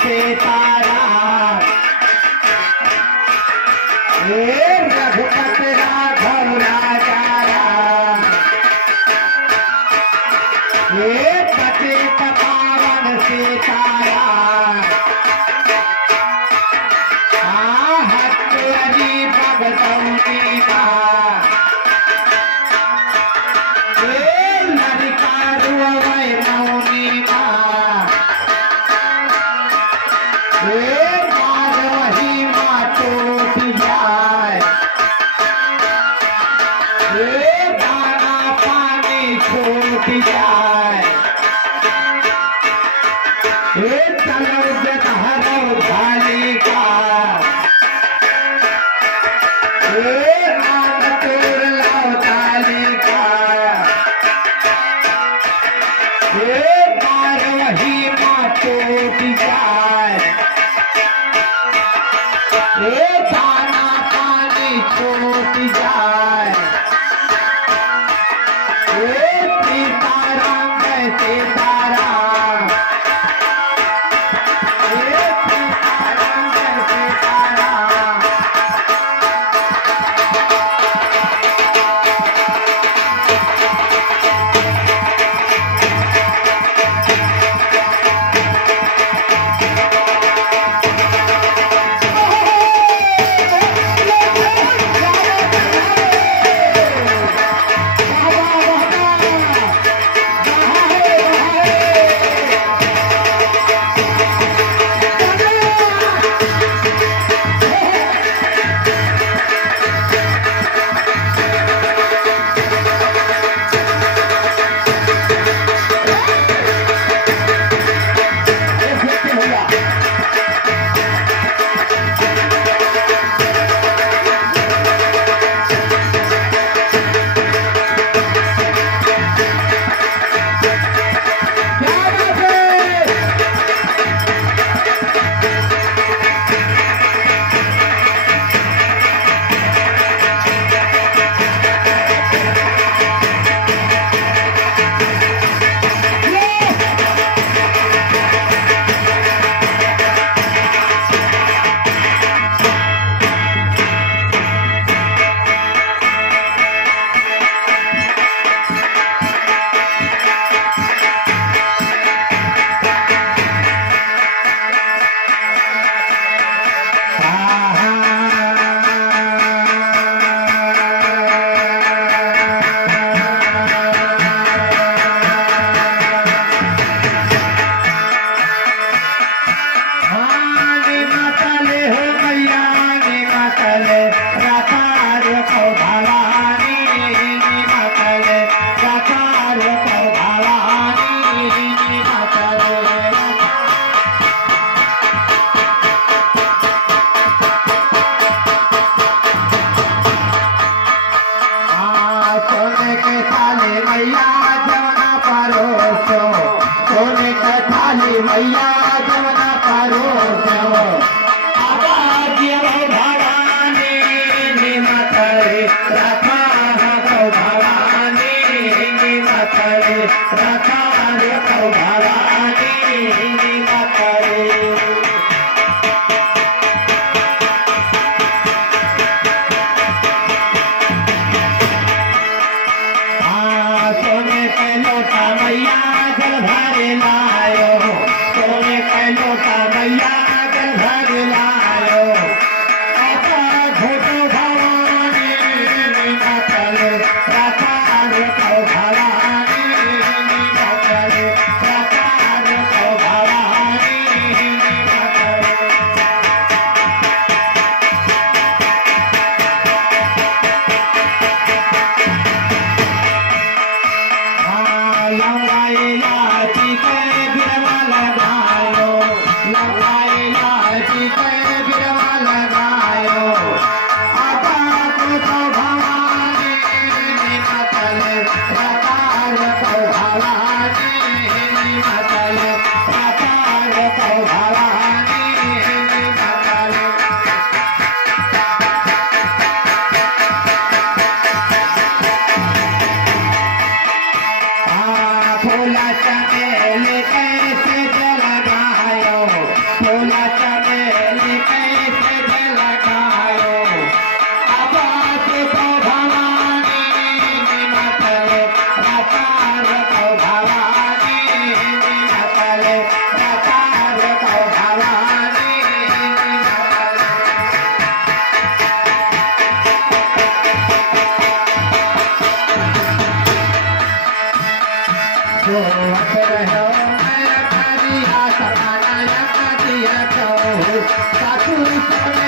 सीतारा रघुपति राघव राजा पतित पावन सीतारा हरि भगवती का काली मैया जमुना करो देव आवाज भवानी निमतरे रखा तो भवानी निमतरे रखा तो भवानी निमतरे सोने के लोटा मैया जल भरे लायो सोने के लोटा मैया जल भरे लायो आता घोटो भवानी निमतले रकार को भवानी निमतले रकार को भवानी निमतले लंगाई लाची के बिरवा लगायो लंगाई लाची के बिरवा लगायो आता को भवानी निमतले रकार को भवानी निमतले रकार को भवानी निमतले फूलाचा मेले कैसे जलगायो फूलाचा मेले कैसे जलगायो आवाज तो भवानी निमतले रकार को भवानी निमतले रकार को भवानी निमतले जो रहो मैं खाली हाथ आना या खाती रखो साधु सोने